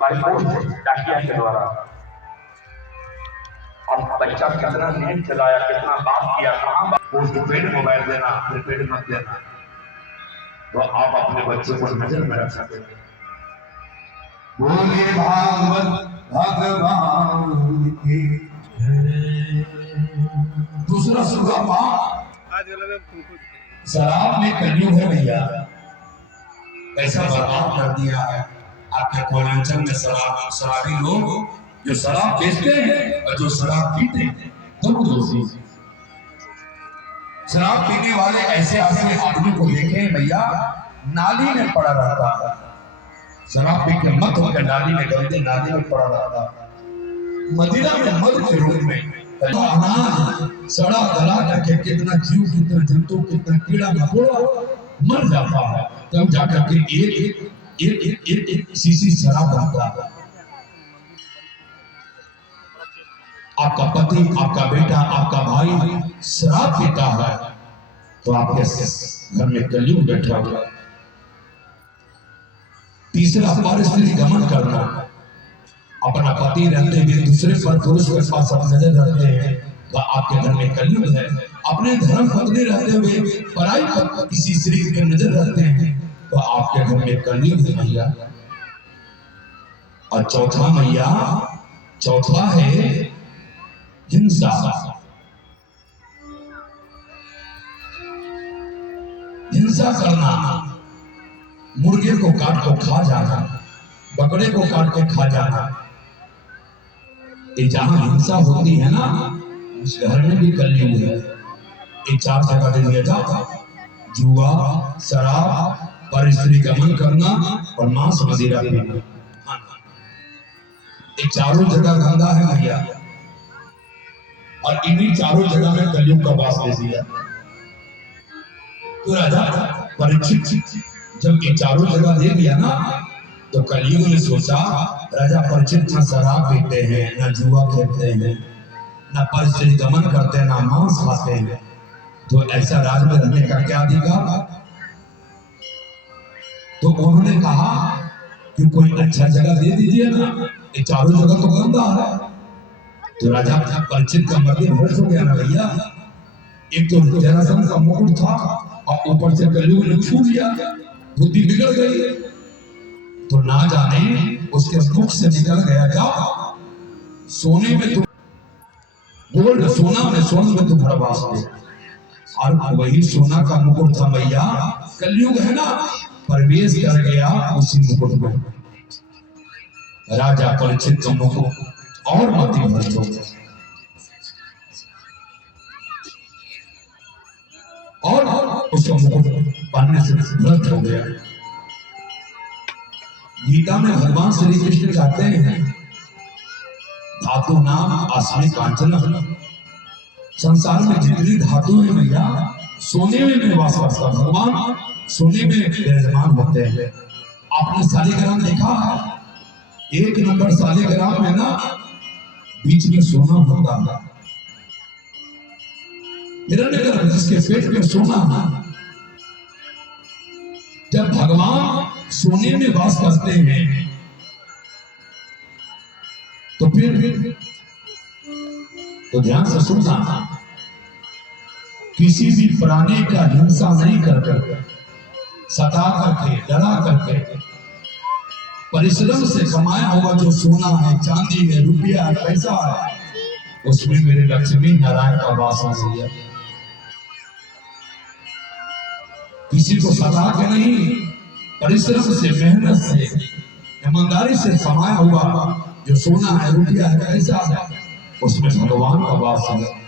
By force डाकिया के द्वारा। अब बच्चा कितना नेट चलाया, कितना बात किया, कहाँ पोस्टपेड मोबाइल देना, प्रीपेड मत देना। तो आप अपने बच्चे को नजर में रख सकते हैं। बोले भागवत भगवान की। दूसरा सुबह शराब में कलयुग है भैया, पैसा बर्बाद कर दिया है। आपके पूर्वांचल में शराबी लोग जो शराब बेचते हैं और जो शराब पीते हैं दोनों दोषी। शराब पीने वाले ऐसे ऐसे आदमी को देखे भैया, नाली में पड़ा रहता है, शराब पी के मत होकर नाली में गलती नाली में पड़ा रहता है। मदिरा में मद के रूप में अनाज सड़ा गला करके कितना जीव, कितना जंतु, कितना कीड़ा मकोड़ा मर जाता है, तब जाकर के एक शीशी शराब बनता है। आपका पति, आपका बेटा, आपका भाई शराब पीता है तो आपके घर में कलयुग बैठा हुआ। तीसरा परस्त्री गमन करना, अपना पति रहते हुए दूसरे पर पुरुष के पास आप नजर रखते हैं तो आपके घर में कलयुग है। अपने धर्म पत्नी रहते हुए पराई पर किसी स्त्री की नजर रखते हैं तो आपके घर में कलयुग है भैया। और चौथा है हिंसा। हिंसा करना, मुर्गे को काट को खा जाना, बकरे को काट के खा जाना। ये जहां हिंसा होती है ना, उस घर में भी कलयुग है। ये 4 जगह दे दिया जाता, जुआ, शराब, परस्त्री गमन करना और मांस मदिरा पीना। ये चारों जगह गंदा है भैया, और इन्हीं चारों जगह में कलयुग का वास दे दिया। तो राजा परीक्षित जब ये चारों जगह दे दिया ना, तो कलयुग ने सोचा राजा परीक्षित न शराब पीते हैं, न जुआ खेलते हैं, न परस्त्री गमन करते हैं, न मांस खाते हैं, तो ऐसा राज में रहने का क्या अधिकार। तो उन्होंने कहा कि कोई अच्छा जगह दे दीजिए ना, ये चारों जगह तो गंदा है। तो राजा परीक्षित का मर्द भ्रष्ट हो गया ना भैया। एक तो जरासंध का मुकुट था और ऊपर से कलयुग ने छू लिया, बुद्धि बिगड़ गई। तो ना जाने उसके मुख से निकल गया क्या, सोने में तुम गोल्ड, सोना में स्वर्ण में तुम्हारा वास है। और वही सोना का मुकुट था भैया, कलयुग है ना, प्रवेश कर गया उसी मुकुट में। राजा परीक्षित का मुकुट और मति भ्रष्ट हो गया, और उसका मुकुट पहनने से भ्रष्ट हो गया। गीता में भगवान श्री कृष्ण कहते हैं, धातु नाम आसमी कांचन। संसार में जितनी धातु है भैया, सोने में वास करता भगवान सोने में विराजमान होते हैं। आपने शालिग्राम देखा है, 1 नंबर शालिग्राम में ना बीच में सोना होता है। हिरण्यगर्भ जिसके पेट में सोना है, जब भगवान सोने में वास करते हैं तो फिर तो ध्यान से सुनना, किसी भी प्राणी का हिंसा नहीं करके, सता करके, डरा करके, परिश्रम से कमाया हुआ जो सोना है, चांदी है, रुपया है, पैसा है, उसमें मेरे लक्ष्मी नारायण का वास है। किसी को सता के नहीं, परिश्रम से, मेहनत से, ईमानदारी से कमाया हुआ जो सोना है, रुपया है, पैसा है, उसमें भगवान का वास है।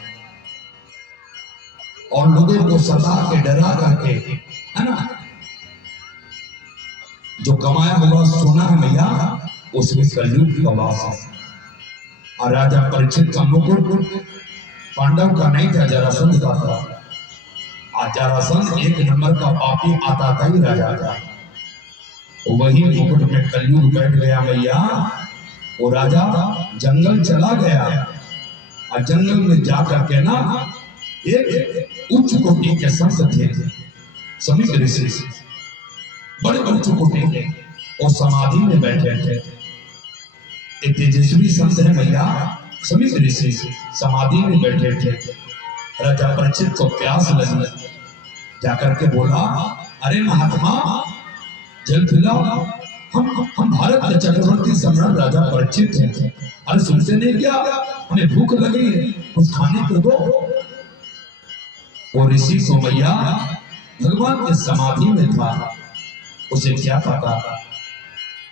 और लोगों को सता के, डरा करके, है ना, जो कमाया हुआ सोना है भैया, उसमें कलयुग का वास है। और राजा परीक्षित का मुकुट पांडव का नहीं था, जरासंध का था। जरासंध 1 नंबर का पापी आता था ही राजा था। वही मुकुट में कलयुग बैठ गया भैया। वो राजा जंगल चला गया और जंगल में जाकर के ना एक उच्च कोटि के संत थे, समीप ऋषि, बड़े उच्च कोटि के, और समाधि में बैठे थे। एक तेजस्वी संत है भैया, समीप ऋषि समाधि में बैठे थे। राजा परीक्षित को प्यास लगी, जाकर के बोला, अरे महात्मा जल पिलाओ। हम भारत के चक्रवर्ती सम्राट राजा परीक्षित हैं। अरे सुनते नहीं क्या, हमें भूख लगी है, कुछ खाने को दो। वो ऋषि को भैया भगवान के समाधि में था, उसे क्या पता,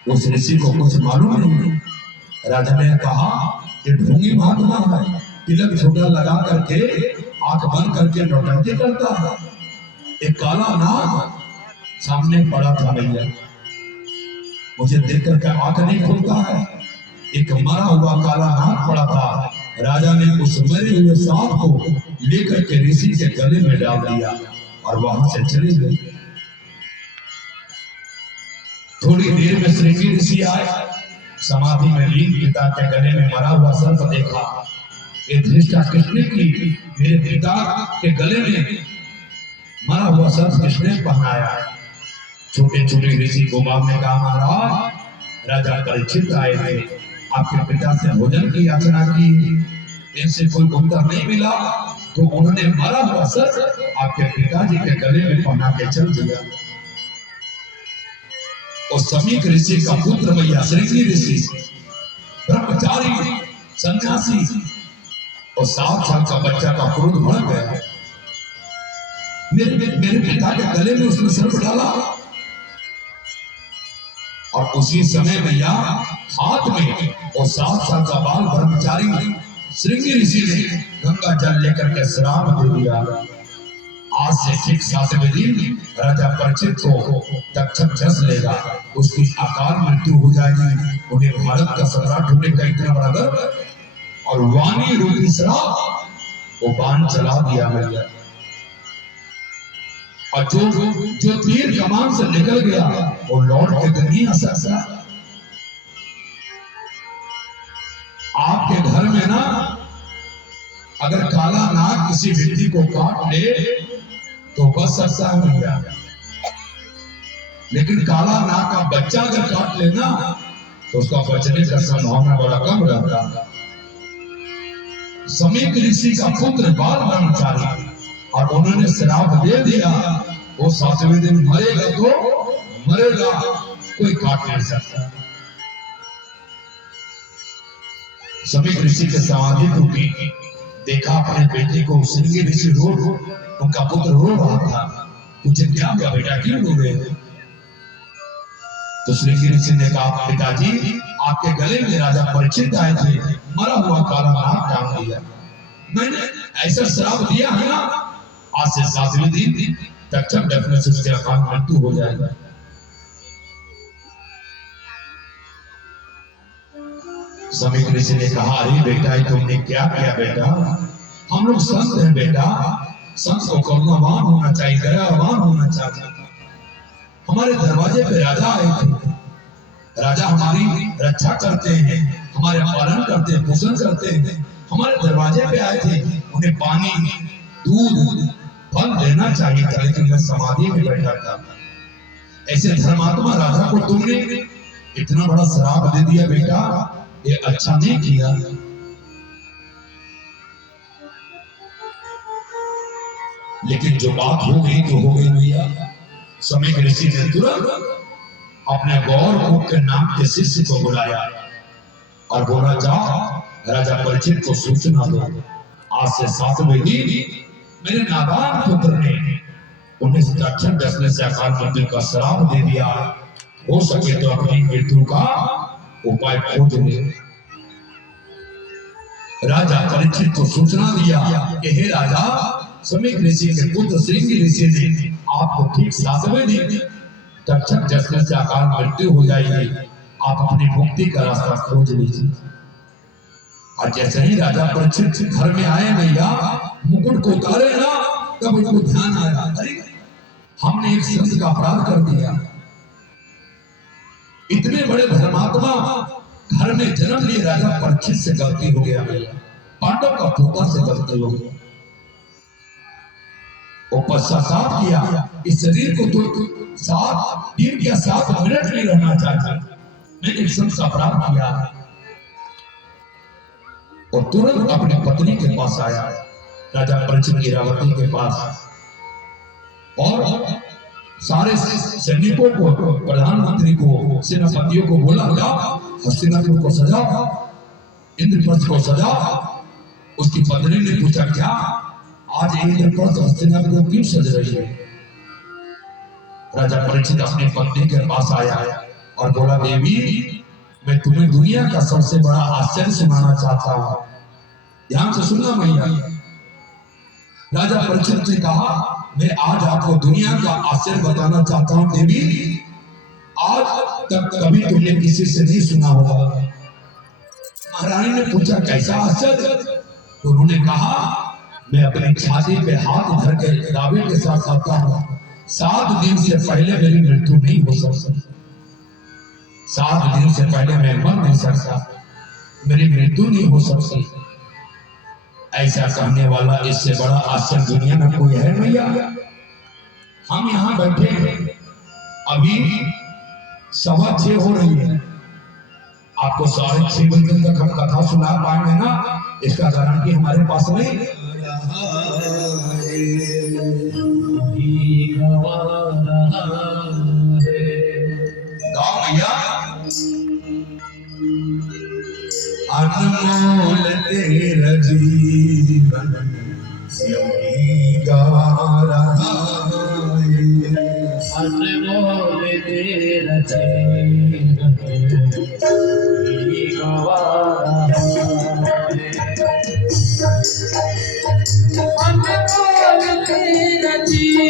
उस ऋषि को कुछ मालूम नहीं। राजा ने कहा ये ढोंगी महात्मा है, तिलक छोटा लगा करके आंख बंद करके नौटंकी करता है। एक काला नाग सामने पड़ा था भैया, मुझे देख करके आंख नहीं खुलता है। एक मरा हुआ काला नाग पड़ा था। राजा ने उस मरे हुए सांप को लेकर के ऋषि के गले में डाल दिया और वहां से चले गए। थोड़ी देर में श्रृंगी ऋषि आए, समाधि में लीन पिता के गले में मरा हुआ सर्प देखा। ये दृष्टा किसने की? मेरे पिता के गले में मरा हुआ सर्प किसने पहनाया? छोटे छोटे ऋषि गोपाल ने कहा, महाराज राजा परीक्षित आए थे, आपके पिता से भोजन की याचना की, इनसे कोई उत्तर नहीं मिला तो उन्होंने मरा हुआ सर्प आपके पिताजी के गले में पहना के चल दिया। और समीक ऋषि का पुत्र भैया श्रृंगी ऋषि ब्रह्मचारी सन्यासी और 7 साल का बच्चा का क्रोध भड़क गया। मेरे पिता के गले में उसने सर्प डाला और उसी समय भैया हाथ में और 7 साल का बाल ब्रह्मचारी श्रृंगी ऋषि ने गंगा जल लेकर के श्राप दे दिया। आज से ठीक 7वें दिन राजा परीक्षित को तक्षक जस लेगा, उसकी अकाल मृत्यु हो जाएगी। उन्हें भारत का सम्राट होने का इतना बड़ा गर्व और वाणी रूपी श्राप वो बाण चला दिया भैया। और जो तीर कमान से निकल गया वो लौट के नहीं आ सकता। आपके घर में ना अगर काला नाग किसी व्यक्ति को काट ले तो बच सकता है भैया, लेकिन काला नाग का बच्चा अगर काट लेना तो उसका बचने का संभावना बड़ा कम रहता है। समीक ऋषि का पुत्र बाल ब्रह्मचारी और उन्होंने श्राप दे दिया, वो 7वें दिन मरेगा तो मरेगा, कोई काट नहीं सकता। समीक ऋषि के समाधि टूटी, देखा अपने बेटे को श्रृंगी ऋषि रो, उनका पुत्र रो रहा था। पूछे क्या हुआ बेटा, क्यों रो रहे हो? तो श्रृंगी ऋषि ने कहा, पिताजी आपके गले में राजा परीक्षित आए थे, मरा हुआ काला नाग डाल दिया, मैंने ऐसा श्राप दिया है ना, आज से 7वें दिन तक्षक डसने से उसके अकाल मृत्यु हो जाएगा। समीक ऋषि ने कहा, अरे बेटा ये तुमने क्या किया बेटा, हम लोग संत हैं बेटा, संत को करुणावान होना चाहिए, दयावान होना चाहिए। हमारे दरवाजे पे राजा आए थे, राजा हमारी रक्षा करते हैं, हमारे पालन करते हैं, पोषण करते हैं, हमारे दरवाजे पे आए थे, उन्हें पानी दूध फल देना चाहिए था, लेकिन मैं समाधि में बैठा था। ऐसे धर्मात्मा राजा को तुमने इतना बड़ा श्राप दे दिया बेटा, ये अच्छा नहीं किया। लेकिन जो बात हो गई तो हो गई भैया। समीक ऋषि ने तुरंत अपने गौर के नाम के शिष्य को बुलाया और बोला, जाओ राजा परीक्षित को सूचना दो, आज से 7वें दिन मेरे नादान पुत्र ने उन्हें तक्षक डसने से अकाल मृत्यु का श्राप दे दिया, हो सके तो अपनी मृत्यु का उपाय खोज ले। राजा परीक्षित को सूचना दिया कि हे राजा, समीक ऋषि के पुत्र श्रृंगी ऋषि ने आपको ठीक 7वें दिन तक्षक डसने से अकाल मृत्यु हो जाएगी, आप अपनी मुक्ति का रास्ता खोज लीजिए। और जैसे ही राजा परीक्षित घर में आए भैया, मुकुट को उतारे ना, तब उनको ध्यान आया, अरे हमने एक संत का अपराध कर दिया। इतने बड़े धर्मात्मा घर में जन्म लिए राजा परीक्षित से गलती हो गया भैया, पांडव का पोता से गलती हो गया। वो पश्चाताप किया, इस शरीर को तो 7 दिन या 7 मिनट नहीं रहना चाहता, मैंने एक संत का अपराध किया, और तुरंत अपनी पत्नी के पास आया, राजा परीक्षित इरावती के पास, और सारे सैनिकों को, प्रधानमंत्री को, सेनापतियों को बोला, जाओ हस्तिनापुर को सजाओ, इंद्रप्रस्थ को सजाओ। उसकी पत्नी ने पूछा, क्या आज इंद्रप्रस्थ हस्तिनापुर क्यों सज रही है? राजा परीक्षित अपनी पत्नी के पास आया और बोला, देवी मैं तुम्हें दुनिया का सबसे बड़ा आश्चर्य सुनाना चाहता हूं, ध्यान से सुनना मैया। राजा परीक्षित ने कहा, मैं आज आपको दुनिया का आश्चर्य बताना चाहता हूं देवी, आज तक कभी तुमने किसी से नहीं सुना होगा। महारानी ने पूछा, कैसा आश्चर्य? तो उन्होंने कहा, मैं अपनी छाती पे हाथ धर के दावे के साथ कहता हूं, 7 दिन से पहले मेरी मृत्यु नहीं हो सकती, 7 दिन से पहले मैं मर नहीं सकता, मेरी मृत्यु नहीं हो सकती। ऐसा कहने वाला इससे बड़ा आश्चर्य दुनिया में कोई है भैया? हम यहाँ बैठे हैं, अभी 6:15 हो रही है, आपको 6:30 बजे तक हम कथा सुना पाएंगे ना? इसका गारंटी हमारे पास नहीं। गाओ भैया, अनमोल तेरा जीवन यही गा रहा है, अनमोल तेरा जीवन यही गा रहा है, अनमोल तेरा जीवन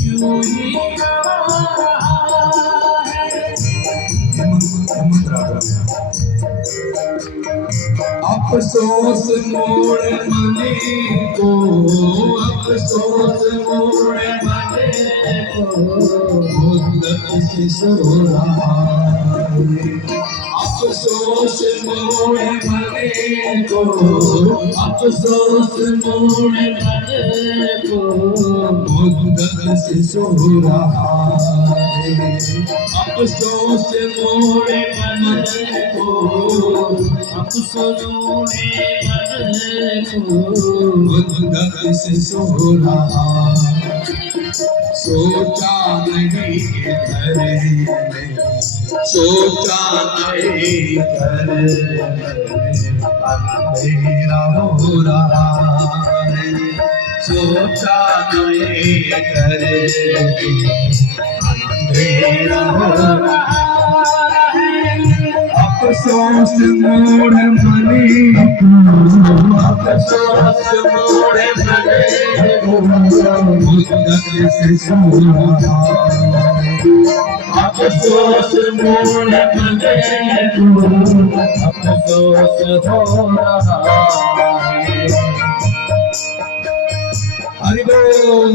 यूं ही गा रहा है। अफसोस मोड़ मने को, अफसोस मोड़ मने को, मुद्दत से सो रहा है। अफसोस मोड़ मने को, अफसोस मोड़ मने को, मुद्दत से सो रहा है। अफसोस मोड़ मने को, अफसोस मुद्दत से सो रहा, सोचा नहीं कि धरे में, सोचा नहीं धरे में अंधेरा हो रहा है, सोचा नहीं धरे में अंधेरा हो रहा है। अफसोस मोड़ मने को, अफसोस मोड़ मने को, मुद्दत से सो रहा, अफसोस मोड़ मने को, अफसोस हो रहा है। हरि बोल।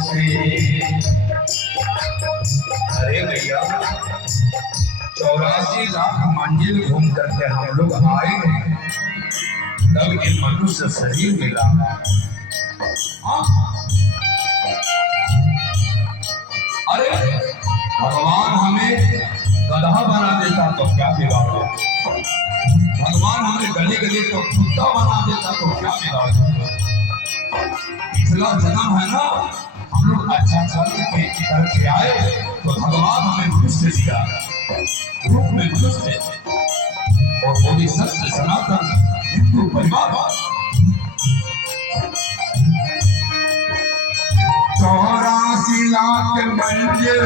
से। अरे भैया 84 लाख मंजिल घूम करके हम लोग आए हैं, तब ये मनुष्य शरीर मिला। हाँ? अरे भगवान हमें गधा बना देता तो क्या बिगाड़ होता? भगवान हमें गले गले तो कुत्ता बना देता तो क्या बिगाड़ होता? पिछला जन्म है ना, हम लोग अच्छा करके आए तो भगवान हमें मनुष्य दिया, रूप में मनुष्य, और वो भी सत्य सनातन हिंदू परिवार। 84 लाख मंजिल